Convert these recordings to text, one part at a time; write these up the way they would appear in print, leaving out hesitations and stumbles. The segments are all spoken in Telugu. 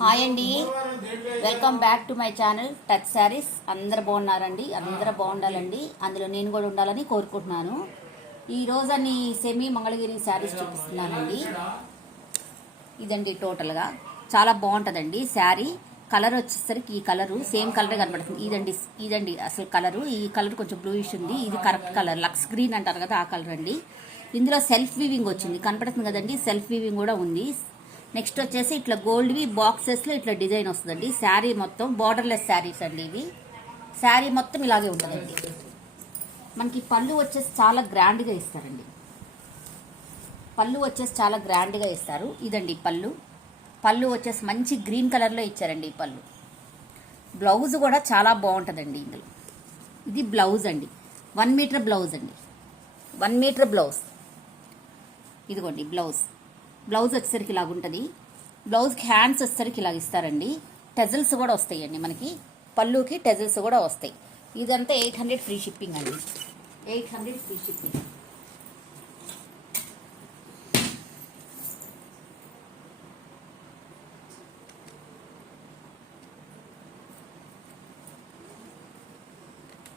హాయ్ అండి, welcome back to my channel touch saris. అందరు బాగున్నారండి, అందరూ బాగుండాలండి, అందులో నేను కూడా ఉండాలని కోరుకుంటున్నాను. ఈరోజు అన్ని సెమీ మంగళగిరి శారీస్ చూపిస్తున్నానండి. ఇదండి టోటల్గా చాలా బాగుంటుందండి శారీ. కలర్ వచ్చేసరికి ఈ కలరు సేమ్ కలర్ కనబడుతుంది. ఇదండి అసలు కలరు. ఈ కలర్ కొంచెం బ్లూయిష్ ఉంది. ఇది కరెక్ట్ కలర్, లక్స్ గ్రీన్ అంటారు కదా, ఆ కలర్ అండి. ఇందులో సెల్ఫ్ వీవింగ్ వచ్చింది, కనపడుతుంది కదండి, సెల్ఫ్ వీవింగ్ కూడా ఉంది. నెక్స్ట్ వచ్చేసి ఇట్లా గోల్డ్వి బాక్సెస్లో ఇట్లా డిజైన్ వస్తుందండి. శారీ మొత్తం బార్డర్లెస్ శారీస్ అండి ఇవి. శారీ మొత్తం ఇలాగే ఉంటుందండి. మనకి పళ్ళు వచ్చేసి చాలా గ్రాండ్గా ఇస్తారండి. పళ్ళు వచ్చేసి చాలా గ్రాండ్గా ఇస్తారు. ఇదండి పళ్ళు. పళ్ళు వచ్చేసి మంచి గ్రీన్ కలర్లో ఇచ్చారండి ఈ పళ్ళు. బ్లౌజ్ కూడా చాలా బాగుంటుందండి ఇందులో. ఇది బ్లౌజ్ అండి, 1 మీటర్ బ్లౌజ్ అండి, 1 మీటర్ బ్లౌజ్. ఇదిగోండి బ్లౌజ్. బ్లౌజ్ వచ్చేసరికి ఇలాగ ఉంటుంది. బ్లౌజ్కి హ్యాండ్స్ వచ్చేసరికి ఇలాగ ఇస్తారండి. టెజల్స్ కూడా వస్తాయండి మనకి. పళ్ళుకి టెజల్స్ కూడా వస్తాయి. ఇదంతా 800 ఫ్రీ షిప్పింగ్ అండి, 800 ఫ్రీ షిప్పింగ్.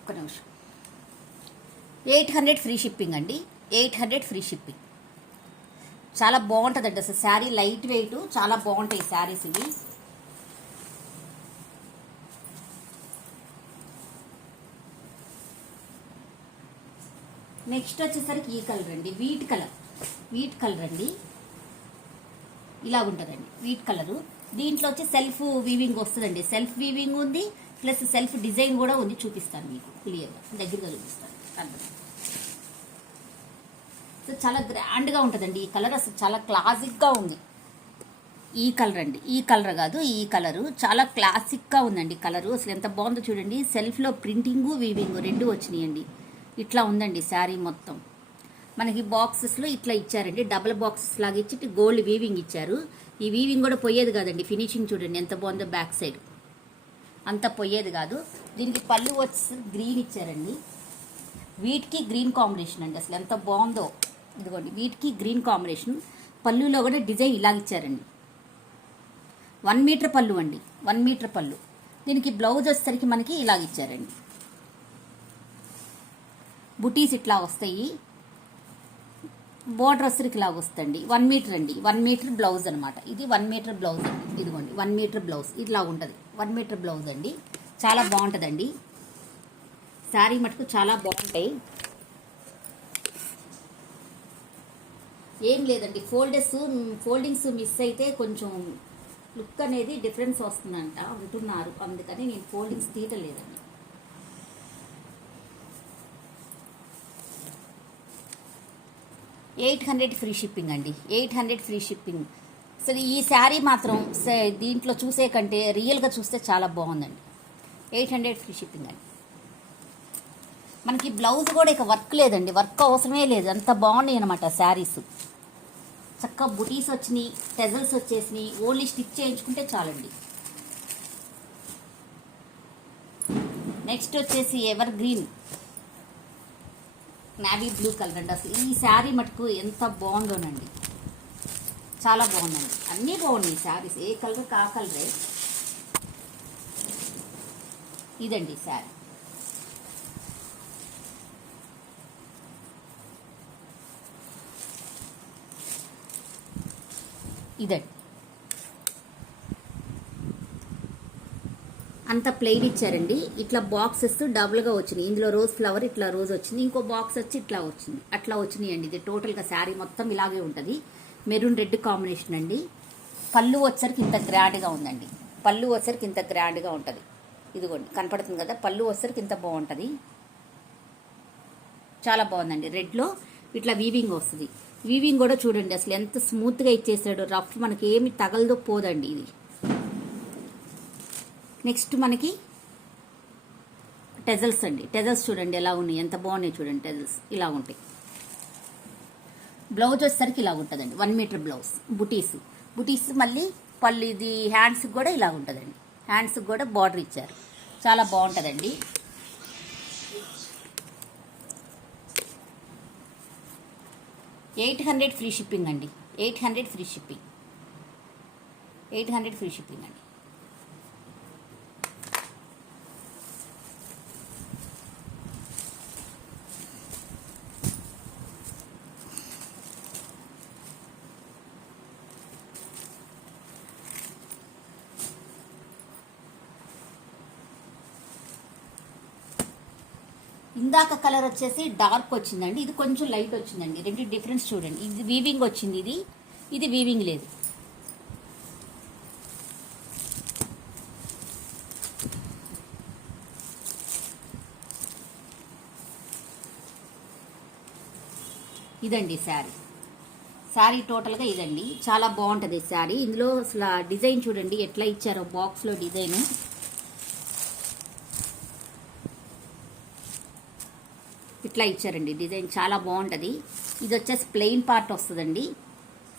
ఒక నిమిషం. 800 ఫ్రీ షిప్పింగ్ అండి, 800 ఫ్రీ షిప్పింగ్. చాలా బాగుంటుందండి అసలు శారీ. లైట్ వెయిట్, చాలా బాగుంటాయి శారీస్ ఇవి. నెక్స్ట్ వచ్చేసరికి ఈ కలర్ అండి, వీట్ కలర్. వీట్ కలర్ అండి, ఇలా ఉంటుందండి వీట్ కలరు. దీంట్లో వచ్చి సెల్ఫ్ వీవింగ్ వస్తుందండి. సెల్ఫ్ వీవింగ్ ఉంది, ప్లస్ సెల్ఫ్ డిజైన్ కూడా ఉంది. చూపిస్తాను మీకు క్లియర్గా, దగ్గరగా చూపిస్తాను. సో చాలా గ్రాండ్గా ఉంటుందండి ఈ కలర్. అసలు చాలా క్లాసిక్గా ఉంది ఈ కలర్ అండి. ఈ కలర్ కాదు, ఈ కలరు చాలా క్లాసిక్గా ఉందండి కలరు. అసలు ఎంత బాగుందో చూడండి. సెల్ఫ్లో ప్రింటింగు వీవింగ్ రెండు వచ్చినాయండి. ఇట్లా ఉందండి శారీ మొత్తం. మనకి బాక్సెస్లో ఇట్లా ఇచ్చారండి, డబుల్ బాక్సెస్ లాగా ఇచ్చి గోల్డ్ వీవింగ్ ఇచ్చారు. ఈ వీవింగ్ కూడా పోయేది కాదండి. ఫినిషింగ్ చూడండి ఎంత బాగుందో. బ్యాక్ సైడ్ అంత పోయేది కాదు. దీనికి పళ్ళు వచ్చి గ్రీన్ ఇచ్చారండి. వీటికి గ్రీన్ కాంబినేషన్ అండి, అసలు ఎంత బాగుందో. ఇదిగోండి వీటికి గ్రీన్ కాంబినేషన్. పళ్ళులో కూడా డిజైన్ ఇలా ఇచ్చారండి. 1 మీటర్ పళ్ళు అండి, 1 మీటర్ పళ్ళు. దీనికి బ్లౌజ్ వచ్చేసరికి మనకి ఇలాగ ఇచ్చారండి. బుటీస్ ఇట్లా వస్తాయి. బోర్డర్ వచ్చేసరికి ఇలాగ వస్తుంది. 1 మీటర్ అండి, 1 మీటర్ బ్లౌజ్ అనమాట. ఇది 1 మీటర్ బ్లౌజ్ అండి. ఇదిగోండి 1 మీటర్ బ్లౌజ్ ఇట్లా ఉంటుంది. 1 మీటర్ బ్లౌజ్ అండి. చాలా బాగుంటుందండి శారీ మటుకు, చాలా బాగుంటాయి. ఏం లేదండి, ఫోల్డింగ్స్ మిస్ అయితే కొంచెం లుక్ అనేది డిఫరెన్స్ వస్తుందంట అంటున్నారు. అందుకని నేను ఫోల్డింగ్స్ తీయటలేదండి. $800 ఫ్రీ షిప్పింగ్ అండి, 800 ఫ్రీ షిప్పింగ్. అసలు ఈ శారీ మాత్రం దీంట్లో చూసే కంటే రియల్గా చూస్తే చాలా బాగుందండి. 800 ఫ్రీ షిప్పింగ్ అండి. మనకి బ్లౌజ్ కూడా ఇక వర్క్ లేదండి, వర్క్ అవసరమే లేదు. అంత బాగున్నాయి అనమాట శారీస్. చక్కగా బుటీస్ వచ్చినాయి, టెజల్స్ వచ్చేసినాయి. ఓన్లీ స్టిచ్ చేయించుకుంటే చాలండి. నెక్స్ట్ వచ్చేసి ever green navy blue colour అండి. అసలు ఈ శారీ మటుకు ఎంత బాగుందోనండి, చాలా బాగుందండి. అన్నీ బాగున్నాయి శారీస్, ఏ కలర్ కా కలరే. ఇదండి శారీ. ఇదండి అంత ప్లెయిన్ ఇచ్చారండి. ఇట్లా బాక్సెస్ డబుల్గా వచ్చినాయి. ఇందులో రోజ్ ఫ్లవర్ ఇట్లా రోజ్ వచ్చింది, ఇంకో బాక్స్ వచ్చి ఇట్లా వచ్చింది, అట్లా వచ్చినాయి అండి. ఇది టోటల్గా శారీ మొత్తం ఇలాగే ఉంటుంది. మెరూన్ రెడ్ కాంబినేషన్ అండి. పళ్ళు వచ్చరికి ఇంత గ్రాండ్గా ఉందండి. పళ్ళు వచ్చరికి ఇంత గ్రాండ్గా ఉంటుంది. ఇదిగోండి కనపడుతుంది కదా, పళ్ళు వచ్చరికి ఇంత బాగుంటుంది. చాలా బాగుందండి. రెడ్లో ఇట్లా వీవింగ్ వస్తుంది. వీవింగ్ కూడా చూడండి అసలు ఎంత స్మూత్గా ఇచ్చేసాడు. రఫ్ మనకి ఏమి తగలదో పోదండి ఇది. నెక్స్ట్ మనకి టెజల్స్ అండి. టెజల్స్ చూడండి ఎలా ఉన్నాయి, ఎంత బాగున్నాయి చూడండి. టెజల్స్ ఇలా ఉంటాయి. బ్లౌజ్ వచ్చేసరికి ఇలా ఉంటుందండి, 1 మీటర్ బ్లౌజ్. బుటీస్ మళ్ళీ పళ్ళు. ఇది హ్యాండ్స్కి కూడా ఇలా ఉంటుందండి. హ్యాండ్స్కి కూడా బార్డర్ ఇచ్చారు. చాలా బాగుంటుందండి. 800 ఫ్రీ షిప్పింగ్ అండి, 800 ఫ్రీ షిప్పింగ్. 800 ఫ్రీ షిప్పింగ్ అండి. ఇందాక కలర్ వచ్చేసి డార్క్ వచ్చిందండి, ఇది కొంచెం లైట్ వచ్చిందండి. రెండు డిఫరెన్స్ చూడండి. ఇది వీవింగ్ వచ్చింది, ఇది వీవింగ్ లేదు. ఇదండి శారీ టోటల్గా ఇదండి. చాలా బాగుంటుంది శారీ. ఇందులో అసలు డిజైన్ చూడండి ఎట్లా ఇచ్చారో, బాక్స్లో డిజైన్ ఇట్లా ఇచ్చారండి. డిజైన్ చాలా బాగుంటుంది. ఇది వచ్చేసి ప్లెయిన్ పార్ట్ వస్తుందండి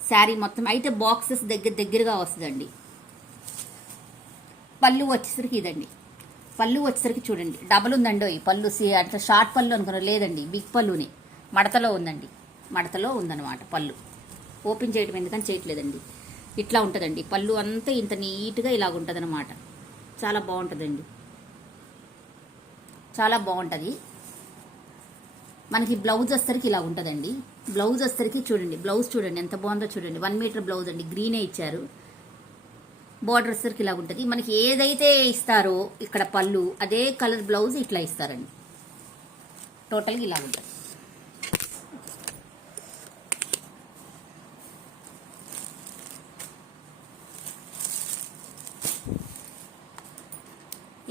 శారీ మొత్తం. అయితే బాక్సెస్ దగ్గరగా వస్తుందండి. పళ్ళు వచ్చేసరికి ఇదండి. పళ్ళు వచ్చేసరికి చూడండి డబల్ ఉందండి. పళ్ళు అట్లా షార్ట్ పళ్ళు అనుకున్నారు, లేదండి బిగ్ పళ్ళుని మడతలో ఉందండి. మడతలో ఉందన్నమాట పళ్ళు. ఓపెన్ చేయడం ఎందుకని చేయట్లేదండి. ఇట్లా ఉంటుందండి పళ్ళు అంతా ఇంత నీట్గా ఇలాగ ఉంటుంది అనమాట. చాలా బాగుంటుందండి, చాలా బాగుంటుంది. మనకి బ్లౌజ్ వచ్చేసరికి ఇలా ఉంటుందండి. బ్లౌజ్ వచ్చేసరికి చూడండి, బ్లౌజ్ చూడండి ఎంత బాగుందో చూడండి. 1 మీటర్ బ్లౌజ్ అండి, గ్రీనే ఇచ్చారు. బార్డర్ వచ్చేసరికి ఇలా ఉంటుంది. మనకి ఏదైతే ఇస్తారో ఇక్కడ పళ్ళు అదే కలర్ బ్లౌజ్ ఇట్లా ఇస్తారండి. టోటల్గా ఇలా ఉంటుంది.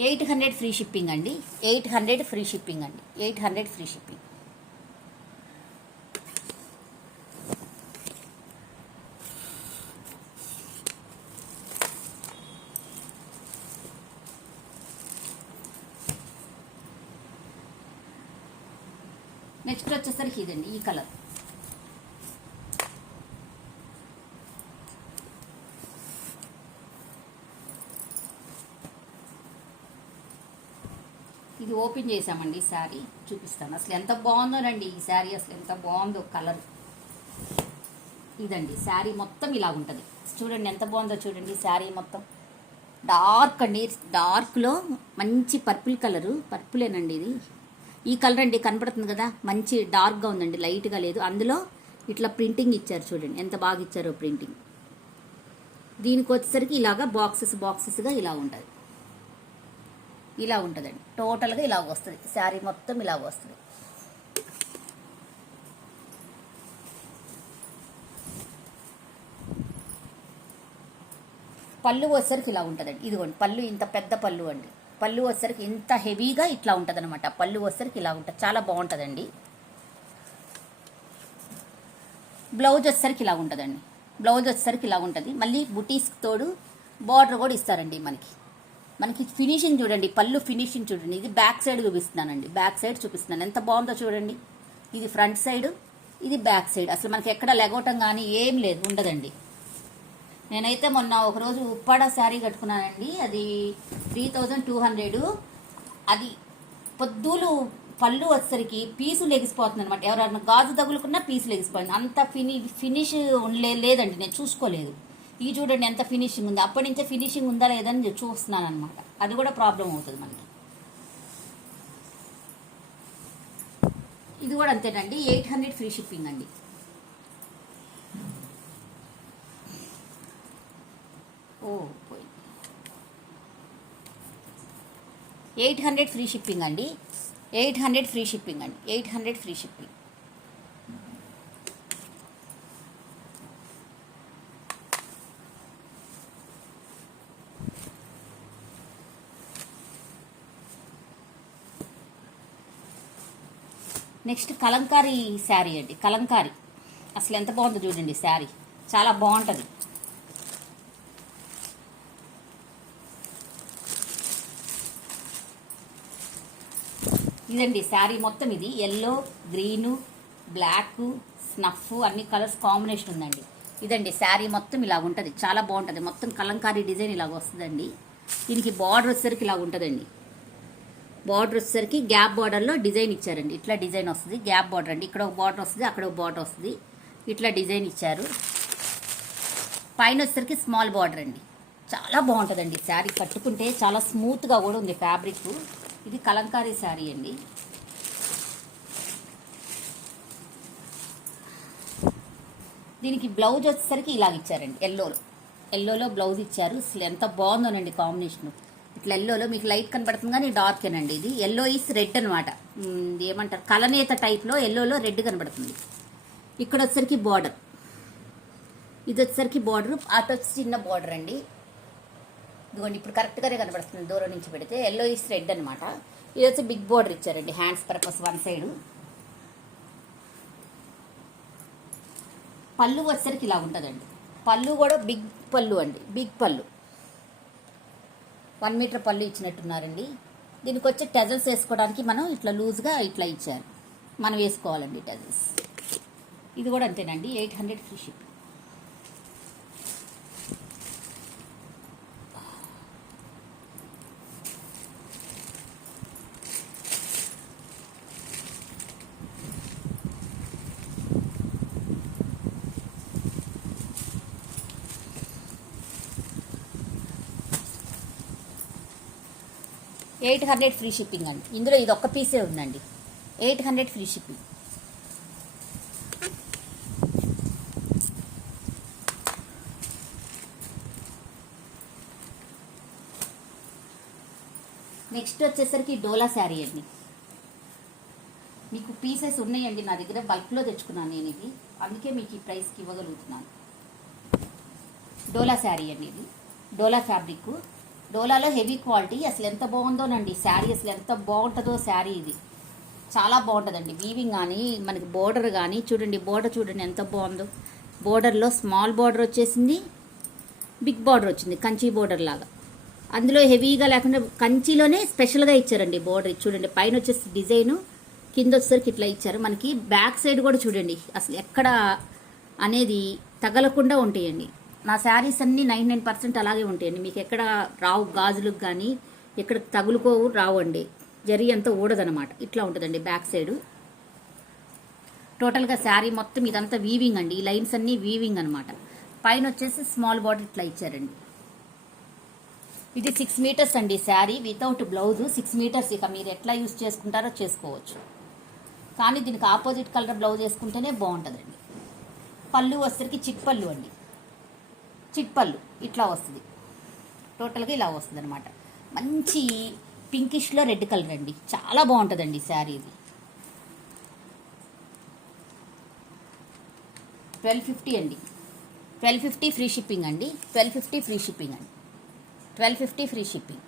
$800 ఫ్రీ షిప్పింగ్ అండి. 800 ఫ్రీ షిప్పింగ్ అండి. 800 ఫ్రీ షిప్పింగ్. నెక్స్ట్ వచ్చేసరికి ఇదండి, ఈ కలర్. ఇది ఓపెన్ చేసామండి శారీ, చూపిస్తాను అసలు ఎంత బాగుందోనండి. ఈ శారీ అసలు ఎంత బాగుందో కలర్. ఇదండి శారీ మొత్తం ఇలా ఉంటుంది. చూడండి ఎంత బాగుందో చూడండి. శారీ మొత్తం డార్క్ అండి, డార్క్లో మంచి పర్పుల్ కలరు. పర్పులేనండి ఇది. ఈ కలర్ అండి కనపడుతుంది కదా, మంచి డార్క్గా ఉందండి, లైట్గా లేదు. అందులో ఇట్లా ప్రింటింగ్ ఇచ్చారు చూడండి ఎంత బాగా ఇచ్చారో ప్రింటింగ్. దీనికి వచ్చేసరికి ఇలాగా బాక్సెస్గా ఇలా ఉంటుంది. ఇలా ఉంటుందండి టోటల్గా ఇలాగ వస్తుంది. శారీ మొత్తం ఇలాగ వస్తుంది. పళ్ళు వచ్చేసరికి ఇలా ఉంటుందండి. ఇదిగోండి పళ్ళు, ఇంత పెద్ద పళ్ళు అండి. పళ్ళు వచ్చేసరికి ఇంత హెవీగా ఇట్లా ఉంటుంది అనమాట. పళ్ళు వచ్చేసరికి ఇలా ఉంటుంది, చాలా బాగుంటుందండి. బ్లౌజ్ వచ్చేసరికి ఇలా ఉంటుందండి. బ్లౌజ్ వచ్చేసరికి ఇలా ఉంటుంది. మళ్ళీ బుటీస్కి తోడు బార్డర్ కూడా ఇస్తారండి. మనకి ఫినిషింగ్ చూడండి, పళ్ళు ఫినిషింగ్ చూడండి. ఇది బ్యాక్ సైడ్ చూపిస్తున్నానండి, బ్యాక్ సైడ్ చూపిస్తున్నాను ఎంత బాగుందో చూడండి. ఇది ఫ్రంట్ సైడ్, ఇది బ్యాక్ సైడ్. అసలు మనకి ఎక్కడ లెగవటం కానీ ఏం లేదు, ఉండదండి. నేనైతే మొన్న ఒకరోజు ఉప్పాడ శారీ కట్టుకున్నానండి. అది 3200. అది పొద్దులు పళ్ళు వచ్చేసరికి పీసు లెగిసిపోతుంది అనమాట. ఎవరైనా గాజు తగులుకున్నా పీసు లెగిసిపోయింది. అంత ఫినిష్ లేదండి, నేను చూసుకోలేదు. ఇది చూడండి ఎంత ఫినిషింగ్ ఉంది. అప్పటి నుంచే ఫినిషింగ్ ఉందా లేదని చూస్తున్నాను అనమాట. అది కూడా ప్రాబ్లం అవుతుంది మనకి. ఇది కూడా అంతేనండి, 800 ఫ్రీ షిప్పింగ్ అండి. పోయి 800 ఫ్రీ షిప్పింగ్ అండి. 800 ఫ్రీ షిప్పింగ్ అండి. 800 free shipping. Next Kalamkari sari అండి. కలంకారీ అసలు ఎంత బాగుందో చూడండి. శారీ చాలా బాగుంటుంది. ఇదండి శారీ మొత్తం. ఇది ఎల్లో, గ్రీను, బ్లాక్, స్నఫ్ అన్ని కలర్స్ కాంబినేషన్ ఉందండి. ఇదండి శారీ మొత్తం ఇలా ఉంటుంది, చాలా బాగుంటుంది. మొత్తం కలంకారీ డిజైన్ ఇలాగ వస్తుందండి. దీనికి బార్డర్ వచ్చేసరికి ఇలా ఉంటుందండి. బార్డర్ వచ్చేసరికి గ్యాప్ బార్డర్లో డిజైన్ ఇచ్చారండి. ఇట్లా డిజైన్ వస్తుంది, గ్యాప్ బార్డర్ అండి. ఇక్కడ ఒక బార్డర్ వస్తుంది, అక్కడ ఒక బార్డర్ వస్తుంది. ఇట్లా డిజైన్ ఇచ్చారు. పైన వచ్చేసరికి స్మాల్ బార్డర్ అండి. చాలా బాగుంటుందండి శారీ, కట్టుకుంటే చాలా స్మూత్గా కూడా ఉంది ఫ్యాబ్రిక్. ఇది కలంకారీ శారీ అండి. దీనికి బ్లౌజ్ వచ్చేసరికి ఇలాగ ఇచ్చారండి, ఎల్లోలో బ్లౌజ్ ఇచ్చారు. అసలు ఎంత బాగుందోనండి కాంబినేషన్. ఇట్లా ఎల్లోలో మీకు లైట్ కనబడుతుంది కానీ డార్కేనండి. ఇది ఎల్లో ఈస్ రెడ్ అనమాట. ఏమంటారు, కలనేత టైప్లో ఎల్లోలో రెడ్ కనబడుతుంది. ఇక్కడ వచ్చేసరికి బార్డర్, ఇది వచ్చేసరికి బార్డర్, అటు వచ్చి చిన్న బార్డర్ అండి. ఇదిగోండి ఇప్పుడు కరెక్ట్గానే కనబడుతుంది దూరం నుంచి పెడితే. ఎల్లో ఈస్ రెడ్ అనమాట. ఇది వచ్చి బిగ్ బార్డర్ ఇచ్చారండి, హ్యాండ్స్ పర్పస్ వన్ సైడ్. పళ్ళు వచ్చేసరికి ఇలా ఉంటుందండి. పళ్ళు కూడా బిగ్ పళ్ళు అండి, బిగ్ పళ్ళు. 1 మీటర్ పళ్ళు ఇచ్చినట్టున్నారండి. దీనికి వచ్చి టెజల్స్ వేసుకోవడానికి మనం ఇట్లా లూజ్గా ఇట్లా ఇచ్చారు, మనం వేసుకోవాలండి టెజల్స్. ఇది కూడా అంతేనండి, 800 ఫ్రీ షిప్. $800 ఫ్రీ షిప్పింగ్ అండి. ఇందులో ఇది ఒక్క పీసే ఉందండి. 800 ఫ్రీ షిప్పింగ్. నెక్స్ట్ వచ్చేసరికి డోలా శారీ అండి. మీకు పీసెస్ ఉన్నాయండి నా దగ్గర, బల్క్లో తెచ్చుకున్నాను నేను ఇది, అందుకే మీకు ఈ ప్రైస్కి ఇవ్వగలుగుతున్నాను. డోలా శారీ అండి, ఇది డోలా ఫ్యాబ్రిక్. డోలాలో హెవీ క్వాలిటీ. అసలు ఎంత బాగుందోనండి శారీ, అసలు ఎంత బాగుంటుందో శారీ. ఇది చాలా బాగుంటుందండి. వీవింగ్ కానీ మనకి బోర్డర్ కానీ చూడండి, బోర్డర్ చూడండి ఎంత బాగుందో. బోర్డర్లో స్మాల్ బోర్డర్ వచ్చేసింది, బిగ్ బార్డర్ వచ్చింది, కంచి బోర్డర్ లాగా. అందులో హెవీగా లేకుండా కంచిలోనే స్పెషల్గా ఇచ్చారండి బోర్డర్. చూడండి పైన వచ్చేసి డిజైను, కింద వచ్చేసరికి ఇట్లా ఇచ్చారు. మనకి బ్యాక్ సైడ్ కూడా చూడండి అసలు ఎక్కడ అనేది తగలకుండా ఉంటాయండి. నా శారీస్ అన్నీ 99% అలాగే ఉంటాయండి. మీకు ఎక్కడ రావు, గాజులకు కానీ ఎక్కడ తగులుకోవు, రావండి. జరీ అంతా ఊడదనమాట. ఇట్లా ఉంటుందండి బ్యాక్ సైడు. టోటల్గా శారీ మొత్తం ఇదంతా వీవింగ్ అండి. ఈ లైన్స్ అన్నీ వీవింగ్ అనమాట. పైన వచ్చేసి స్మాల్ బార్డర్ ఇట్లా ఇచ్చారండి. ఇది 6 మీటర్స్ అండి శారీ, వితౌట్ బ్లౌజ్ 6 మీటర్స్. ఇక మీరు ఎట్లా యూజ్ చేసుకుంటారో చేసుకోవచ్చు, కానీ దీనికి ఆపోజిట్ కలర్ బ్లౌజ్ వేసుకుంటేనే బాగుంటుందండి. పళ్ళు వచ్చేసరికి చిట్ పళ్ళు అండి, చిట్ పళ్ళు ఇట్లా వస్తుంది. టోటల్గా ఇలా వస్తుంది అనమాట. మంచి పింకిష్లో రెడ్ కలర్ అండి, చాలా బాగుంటుందండి శారీ. ఇది 1250 అండి. 1250 ఫ్రీ షిప్పింగ్ అండి. 1250 ఫ్రీ షిప్పింగ్ అండి. 1250 ఫ్రీ షిప్పింగ్.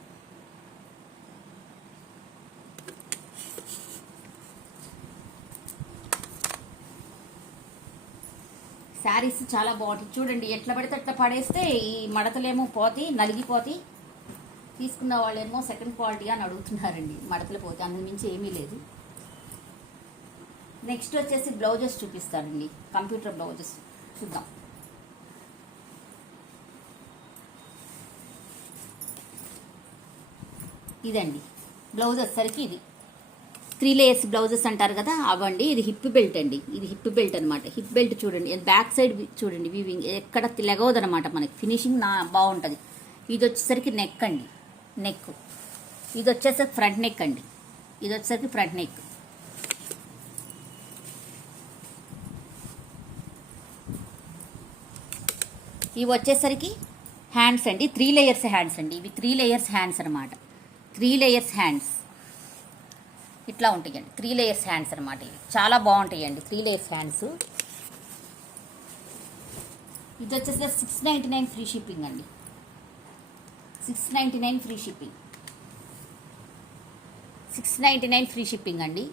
శారీస్ చాలా బాగుంటాయి. చూడండి ఎట్లా పడితే అట్లా పడేస్తే ఈ మడతలేమో పోతాయి, నలిగిపోతాయి. తీసుకున్న వాళ్ళేమో సెకండ్ క్వాలిటీ అని అడుగుతున్నారండి. మడతలు పోతే అందు మించి ఏమీ లేదు. నెక్స్ట్ వచ్చేసి బ్లౌజెస్ చూపిస్తానండి, కంప్యూటర్ బ్లౌజెస్ చూద్దాం. ఇదండి బ్లౌజ్ వచ్చేసరికి ఇది 3 లేయర్స్ బ్లౌజెస్ అంటారు కదా, అవండి. ఇది హిప్ బెల్ట్ అండి, ఇది హిప్ బెల్ట్ అనమాట. హిప్ బెల్ట్ చూడండి, బ్యాక్ సైడ్ చూడండి వీవింగ్ ఎక్కడ లెగవదనమాట, మనకి ఫినిషింగ్ బాగుంటుంది. ఇది వచ్చేసరికి నెక్ అండి, నెక్. ఇది వచ్చేసరికి ఫ్రంట్ నెక్ అండి, ఇది వచ్చేసరికి ఫ్రంట్ నెక్. ఇవి వచ్చేసరికి హ్యాండ్స్ అండి, 3 లేయర్స్ హ్యాండ్స్ అండి. ఇవి 3 లేయర్స్ హ్యాండ్స్ అనమాట. 3 లేయర్స్ హ్యాండ్స్ ఇట్లా ఉంటాయండి. 3 లేయర్స్ హ్యాండ్స్ అనమాట. ఇవి చాలా బాగుంటాయండి 3 లేయర్స్ హ్యాండ్స్. ఇది వచ్చేసి 699 ఫ్రీ షిప్పింగ్ అండి. 699 ఫ్రీ షిప్పింగ్. 699 ఫ్రీ షిప్పింగ్ అండి.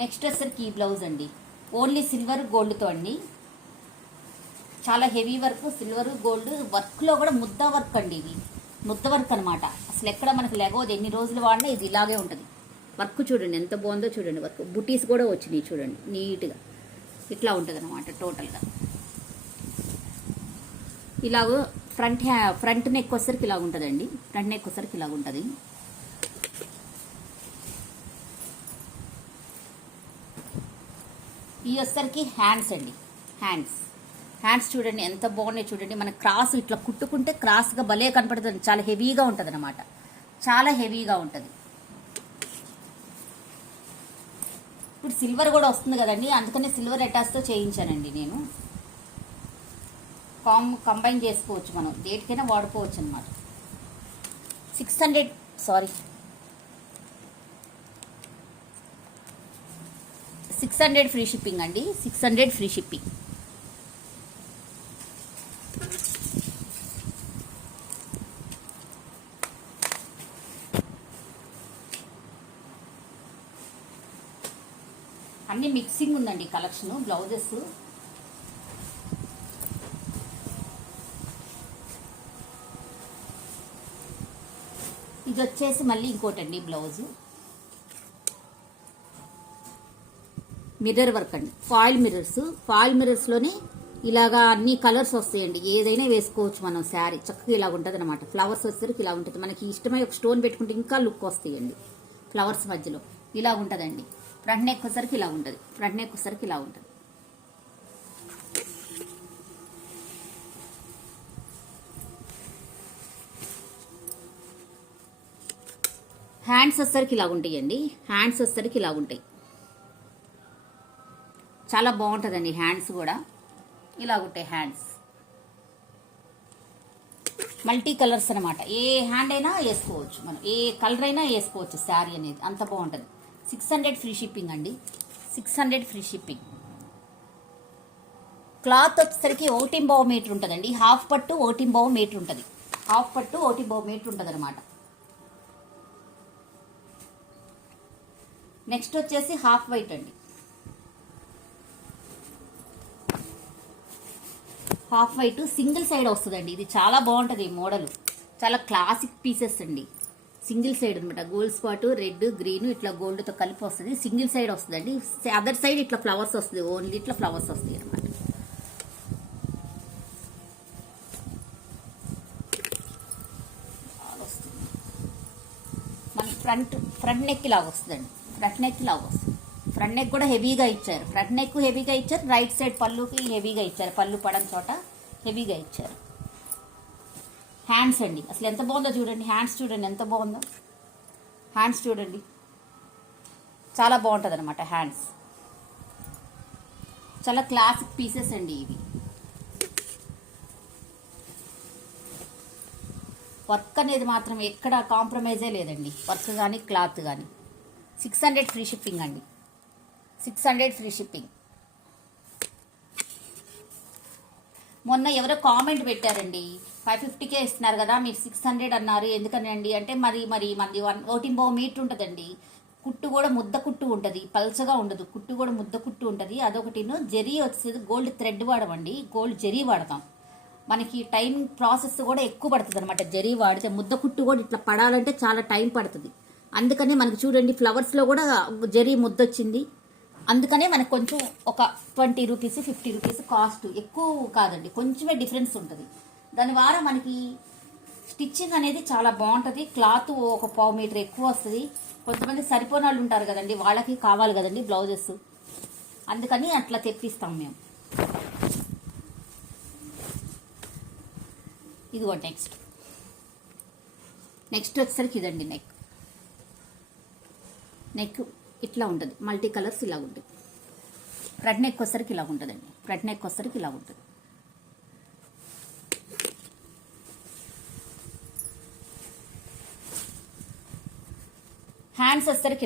నెక్స్ట్ వచ్చేసరికి ఈ బ్లౌజ్ అండి, ఓన్లీ సిల్వర్ గోల్డ్తో అండి. చాలా హెవీ వర్క్, సిల్వర్ గోల్డ్ వర్క్లో కూడా ముద్ద వర్క్ అండి. ఇది ముద్ద వర్క్ అనమాట. అసలు ఎక్కడ మనకు లెగవదు, ఎన్ని రోజులు వాడినా ఇది ఇలాగే ఉంటుంది. వర్క్ చూడండి ఎంత బాగుందో చూడండి. వర్క్ బుటీస్ కూడా వచ్చినాయి చూడండి నీట్గా. ఇట్లా ఉంటుంది అనమాట టోటల్గా. ఇలాగో ఫ్రంట్ నెక్ వచ్చరికి ఇలా ఉంటుందండి. ఫ్రంట్ నెక్ వచ్చరికి ఇలా ఉంటుంది. ఈ వచ్చరికి హ్యాండ్స్ అండి. హ్యాండ్స్ చూడండి ఎంత బాగున్నాయి చూడండి. మన క్రాస్ ఇట్లా కుట్టుకుంటే క్రాస్గా భలే కనపడుతుంది. చాలా హెవీగా ఉంటుంది అనమాట. చాలా హెవీగా ఉంటుంది. ఇప్పుడు సిల్వర్ కూడా వస్తుంది కదండి, అందుకనే సిల్వర్ అటాచ్తో చేయించానండి నేను. కంబైన్ చేసుకోవచ్చు, మనం దేనికైనా వాడుకోవచ్చు అనమాట. 600 ఫ్రీ షిప్పింగ్ అండి. 600 ఫ్రీ షిప్పింగ్. అన్ని మిక్సింగ్ ఉందండి కలెక్షన్. బ్లౌజెస్ ఇది వచ్చేసి మళ్ళీ ఇంకోటండి బ్లౌజు. మిర్రర్ వర్క్ అండి. ఫాయిల్ మిర్రర్స్లోనే ఇలాగా అన్ని కలర్స్ వస్తాయండి. ఏదైనా వేసుకోవచ్చు మనం. శారీ చక్కగా ఇలా ఉంటుంది అనమాట. ఫ్లవర్స్ వచ్చేసరికి ఇలా ఉంటుంది. మనకి ఇష్టమై ఒక స్టోన్ పెట్టుకుంటే ఇంకా లుక్ వస్తాయండి. ఫ్లవర్స్ మధ్యలో ఇలా ఉంటుందండి. ఫ్రంట్ నెక్ వచ్చేసరికి ఇలా ఉంటుంది. హ్యాండ్స్ వచ్చేసరికి ఇలా ఉంటాయి. చాలా బాగుంటుందండి. హ్యాండ్స్ కూడా ఇలా ఉంటాయి. హ్యాండ్స్ మల్టీ కలర్స్ అనమాట. ఏ హ్యాండ్ అయినా వేసుకోవచ్చు మనం, ఏ కలర్ అయినా వేసుకోవచ్చు. శారీ అనేది అంత బాగుంటుంది. 600 ఫ్రీ షిప్పింగ్ అండి. 600 ఫ్రీ షిప్పింగ్. క్లాత్ వచ్చేసరికి 1.5 మీటర్ ఉంటుందండి. హాఫ్ పట్టు 1.5 మీటర్ ఉంటుంది. అనమాట. నెక్స్ట్ వచ్చేసి హాఫ్ వైట్ అండి. హాఫ్ వైట్ సింగిల్ సైడ్ వస్తుందండి. ఇది చాలా బాగుంటుంది. ఈ మోడల్ చాలా క్లాసిక్ పీసెస్ అండి. సింగిల్ సైడ్ అనమాట. గోల్డ్ స్పాట్, రెడ్, గ్రీన్ ఇట్లా గోల్డ్తో కలిపి వస్తుంది. సింగిల్ సైడ్ వస్తుందండి. అదర్ సైడ్ ఇట్లా ఫ్లవర్స్ వస్తుంది. ఓన్లీ ఇట్లా ఫ్లవర్స్ వస్తాయి అనమాట. మన ఫ్రంట్ నెక్ ఇలాగ వస్తుందండి. ఫ్రంట్ నెక్ కూడా హెవీగా ఇచ్చారు. రైట్ సైడ్ పళ్ళుకి హెవీగా ఇచ్చారు. పళ్ళు పడని చోట హెవీగా ఇచ్చారు. హ్యాండ్స్ అండి. అసలు ఎంత బాగుందో చూడండి. హ్యాండ్స్ చూడండి. చాలా బాగుంటుంది అనమాట. హ్యాండ్స్ చాలా క్లాసిక్ పీసెస్ అండి ఇవి. వర్క్ అనేది మాత్రం ఎక్కడ కాంప్రమైజే లేదండి. వర్క్ కానీ క్లాత్ కానీ. 600 ఫ్రీ షిప్పింగ్ అండి. 600 ఫ్రీ షిప్పింగ్. మొన్న ఎవరో కామెంట్ పెట్టారండి, 550కే ఇస్తున్నారు కదా, మీరు 600 అన్నారు ఎందుకని అండి అంటే, మరి మంది 1.5 మీటర్ ఉంటుందండి. కుట్టు కూడా ముద్ద కుట్టు ఉంటుంది, పల్చగా ఉండదు. కుట్టు కూడా ముద్ద కుట్టు ఉంటుంది. అదొకటిను. జరీ వచ్చేది గోల్డ్ థ్రెడ్ వాడమండి. గోల్డ్ జరీ వాడతాం. మనకి టైం ప్రాసెస్ కూడా ఎక్కువ పడుతుంది అనమాట. జరీ వాడితే ముద్ద కుట్టు కూడా ఇట్లా పడాలంటే చాలా టైం పడుతుంది. అందుకని మనకి చూడండి ఫ్లవర్స్లో కూడా జరీ ముద్ద వచ్చింది. అందుకనే మనకు కొంచెం ఒక 20 రూపీస్ 50 రూపీస్ కాస్ట్ ఎక్కువ కాదండి. కొంచెమే డిఫరెన్స్ ఉంటుంది. దాని ద్వారా మనకి స్టిచ్చింగ్ అనేది చాలా బాగుంటుంది. క్లాత్ ఒక 1/4 మీటర్ ఎక్కువ వస్తుంది. కొంతమంది సరిపోని వాళ్ళు ఉంటారు కదండి, వాళ్ళకి కావాలి కదండి బ్లౌజెస్. అందుకని అట్లా తెప్పిస్తాం మేము. ఇదిగో నెక్స్ట్ వచ్చేసరికి ఇదండి. నెక్ ఇట్లా ఉంటుంది. మల్టీ కలర్స్ ఇలా ఉంటుంది. ఫ్రంట్ నెక్ వచ్చేసరికి ఇలా ఉంటుందండి. హ్యాండ్స్ వచ్చేసరికి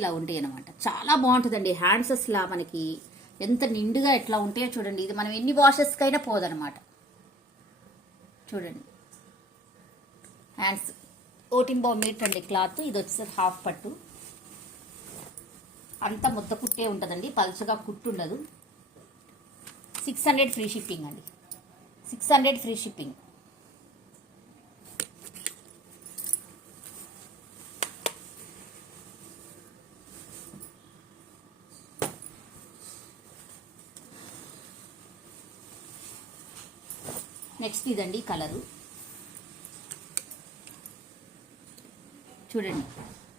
ఇలా ఉంటాయి అనమాట. చాలా బాగుంటుందండి. హ్యాండ్స్ అసలు మనకి ఎంత నిండుగా ఎట్లా ఉంటాయో చూడండి. ఇది మనం ఎన్ని వాషెస్కైనా పోదనమాట. చూడండి హ్యాండ్స్ 1.5 మీటర్ అండి క్లాత్. ఇది వచ్చేసరికి హాఫ్ పట్టు. అంతా ముద్ద కుట్టే ఉంటుందండి, పల్చగా కుట్టు ఉండదు. 600 ఫ్రీ షిప్పింగ్ అండి. 600 ఫ్రీ షిప్పింగ్. నెక్స్ట్ ఇదండి కలరు, చూడండి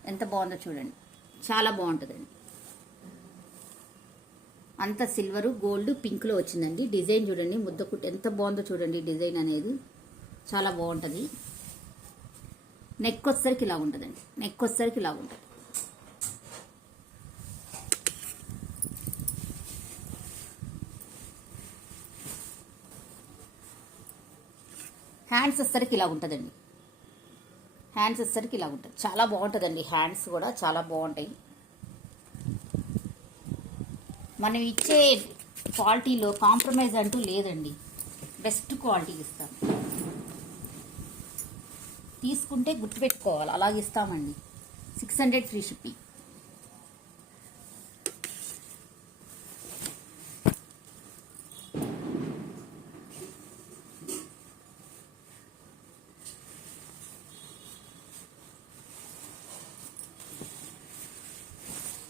ఎంత బాగుందో చూడండి, చాలా బాగుంటుందండి. అంత సిల్వరు గోల్డ్ పింక్లో వచ్చిందండి. డిజైన్ చూడండి, ముద్ద కుట్టు ఎంత బాగుందో చూడండి. డిజైన్ అనేది చాలా బాగుంటుంది. నెక్ వచ్చేసరికి ఇలా ఉంటుందండి. నెక్ వచ్చేసరికి ఇలా ఉంటుంది. హ్యాండ్స్ వచ్చేసరికి ఇలా ఉంటుందండి. హ్యాండ్స్ వచ్చేసరికి ఇలా ఉంటుంది. చాలా బాగుంటుందండి. హ్యాండ్స్ కూడా చాలా బాగుంటాయి. మనం ఇచ్చే క్వాలిటీలో కాంప్రమైజ్ అంటూ లేదండి. బెస్ట్ క్వాలిటీ ఇస్తాం. తీసుకుంటే గుర్తుపెట్టుకోవాలి, అలాగే ఇస్తామండి. 600 ఫ్రీ షిప్పింగ్.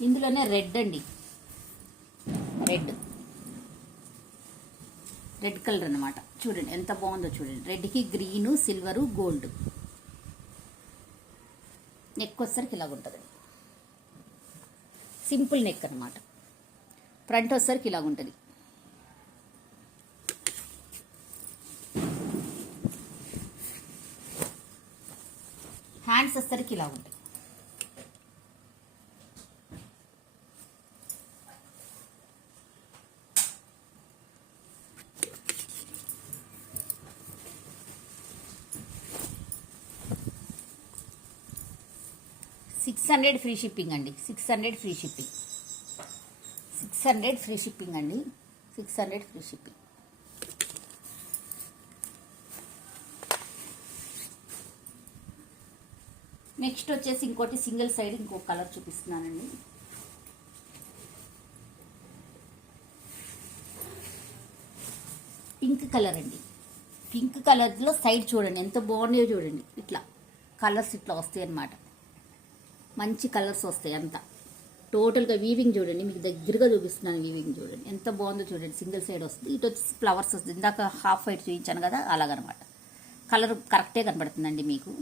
ఇందులోనే రెడ్ అండి, రెడ్ కలర్ అన్నమాట. చూడండి ఎంత బాగుందో చూడండి. రెడ్కి గ్రీను, సిల్వరు, గోల్డ్. నెక్ వచ్చేసరికి ఇలాగ ఉంటుంది. సింపుల్ నెక్ అనమాట. ఫ్రంట్ వచ్చేసరికి ఇలాగ ఉంటుంది. హ్యాండ్స్ వచ్చేసరికి ఇలా ఉంటుంది. $600 ఫ్రీ షిప్పింగ్ అండి. 600 ఫ్రీ షిప్పింగ్. 600 ఫ్రీ షిప్పింగ్ అండి. 600 ఫ్రీ షిప్పింగ్. నెక్స్ట్ వచ్చేసి ఇంకోటి సింగిల్ సైడ్ ఇంకో కలర్ చూపిస్తున్నానండి. పింక్ కలర్ అండి. పింక్ కలర్లో సైడ్ చూడండి ఎంత బాగున్నాయో చూడండి. ఇట్లా కలర్స్ ఇట్లా వస్తాయి అన్నమాట. మంచి కలర్స్ వస్తాయి. అంతా టోటల్గా వీవింగ్ చూడండి, మీకు దగ్గరగా చూపిస్తున్నాను. వీవింగ్ చూడండి ఎంత బాగుందో చూడండి. సింగిల్ సైడ్ వస్తుంది. ఇటు వచ్చి ఫ్లవర్స్ వస్తుంది. ఇందాక హాఫ్ వైట్ చూపించాను కదా, అలాగనమాట. కలర్ కరెక్టే కనబడుతుందండి మీకు.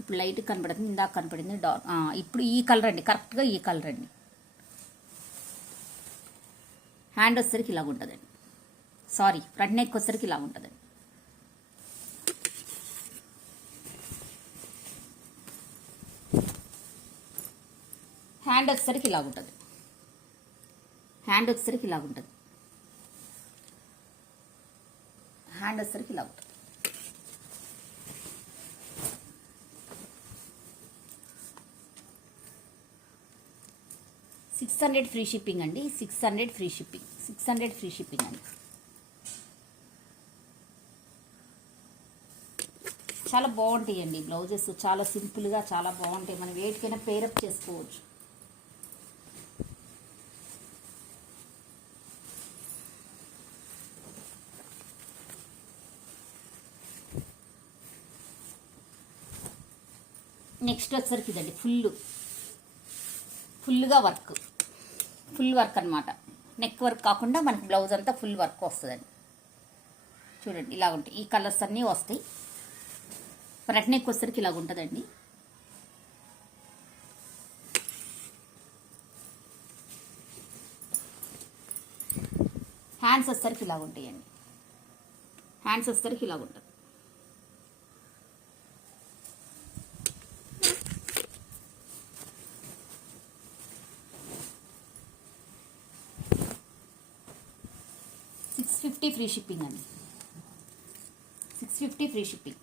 ఇప్పుడు లైట్ కనబడుతుంది, ఇందాక కనపడింది డార్క్. ఇప్పుడు ఈ కలర్ అండి, కరెక్ట్గా ఈ కలర్ అండి. హ్యాండ్ వచ్చేసరికి ఇలాగ ఉంటుందండి. సారీ, ఫ్రంట్ నెక్ వచ్చేసరికి ఇలా ఉంటుందండి. హ్యాండ్ వచ్చేసరికి ఇలా ఉంటుంది. హ్యాండ్ వచ్చేసరికి ఇలా ఉంటుంది. హ్యాండ్ వచ్చేసరికి ఇలా ఉంటుంది. $600 ఫ్రీ షిప్పింగ్ అండి. 600 ఫ్రీ షిప్పింగ్. 600 ఫ్రీ షిప్పింగ్ అండి. చాలా బాగుంటాయండి బ్లౌజెస్. చాలా సింపుల్గా చాలా బాగుంటాయి. మనం వేటికైనా పేరప్ చేసుకోవచ్చు. నెక్స్ట్ వచ్చేసరికి ఇదండి ఫుల్గా వర్క్. ఫుల్ వర్క్ అనమాట. నెక్ వర్క్ కాకుండా మనకి బ్లౌజ్ అంతా ఫుల్ వర్క్ వస్తుందండి. చూడండి ఇలా ఉంటాయి. ఈ కలర్స్ అన్నీ వస్తాయి. ఫ్రంట్ నెక్ వచ్చేసరికి ఇలాగ ఉంటుందండి. హ్యాండ్స్ వచ్చేసరికి ఇలాగ ఉంటాయండి. హ్యాండ్స్ వచ్చేసరికి ఇలాగ ఉంటుంది. $650 ఫ్రీ షిప్పింగ్ అండి. 650 ఫ్రీ షిప్పింగ్.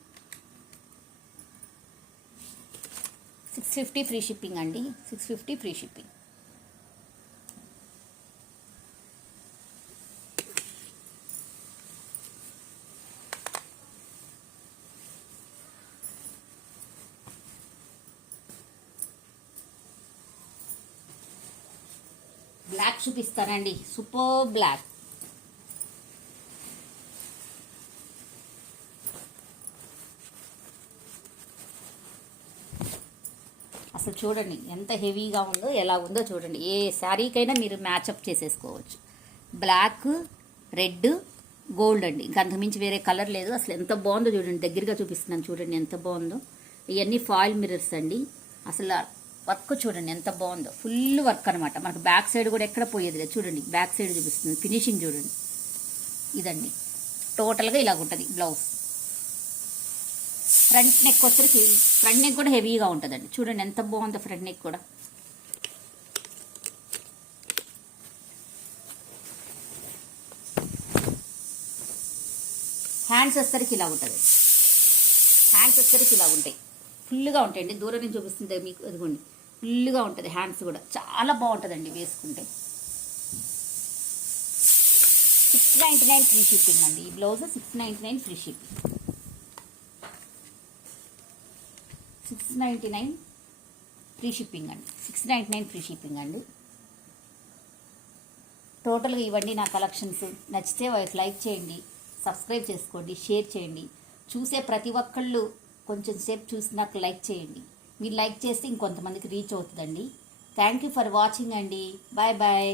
650 ఫ్రీ షిప్పింగ్ అండి. 650 ఫ్రీ షిప్పింగ్. బ్లాక్ చూపిస్తానండి. Super black. అసలు చూడండి ఎంత హెవీగా ఉందో, ఎలా ఉందో చూడండి. ఏ శారీకైనా మీరు మ్యాచప్ చేసేసుకోవచ్చు. బ్లాక్, రెడ్, గోల్డ్ అండి, ఇంకా అంతకుమించి వేరే కలర్ లేదు. అసలు ఎంత బాగుందో చూడండి, దగ్గరగా చూపిస్తున్నాను చూడండి ఎంత బాగుందో. ఇవన్నీ ఫాయిల్ మిర్రర్స్ అండి. అసలు వర్క్ చూడండి ఎంత బాగుందో, ఫుల్ వర్క్ అనమాట. మనకు బ్యాక్ సైడ్ కూడా ఎక్కడ పోయేది లేదు చూడండి, బ్యాక్ సైడ్ చూపిస్తుంది. ఫినిషింగ్ చూడండి, ఇదండి టోటల్గా ఇలాగ ఉంటుంది బ్లౌజ్. ఫ్రంట్ నెక్ వచ్చరికి, ఫ్రంట్ నెక్ కూడా హెవీగా ఉంటుందండి చూడండి ఎంత బాగుందో ఫ్రంట్ నెక్ కూడా. హ్యాండ్స్ వచ్చరికి ఇలా ఉంటుంది, హ్యాండ్స్ వచ్చరికి ఇలా ఉంటాయి, ఫుల్గా ఉంటాయండి. దూరం నుంచి చూపిస్తుంది మీకు, అదిగోండి ఫుల్గా ఉంటుంది. హ్యాండ్స్ కూడా చాలా బాగుంటుందండి వేసుకుంటే. 699 ఫ్రీ షిప్పింగ్ అండి. ఈ blouse 699 free shipping. 699 free shipping అండి. 699 ఫ్రీ షిప్పింగ్ అండి. టోటల్గా ఇవ్వండి నా కలెక్షన్స్. నచ్చితే లైక్ చేయండి, సబ్స్క్రైబ్ చేసుకోండి, షేర్ చేయండి. చూసే ప్రతి ఒక్కళ్ళు కొంచెం సేపు చూసి నాకు లైక్ చేయండి. మీరు లైక్ చేస్తే ఇంకొంతమందికి రీచ్ అవుతుందండి. థ్యాంక్ యూ ఫర్ వాచింగ్ అండి. Bye bye.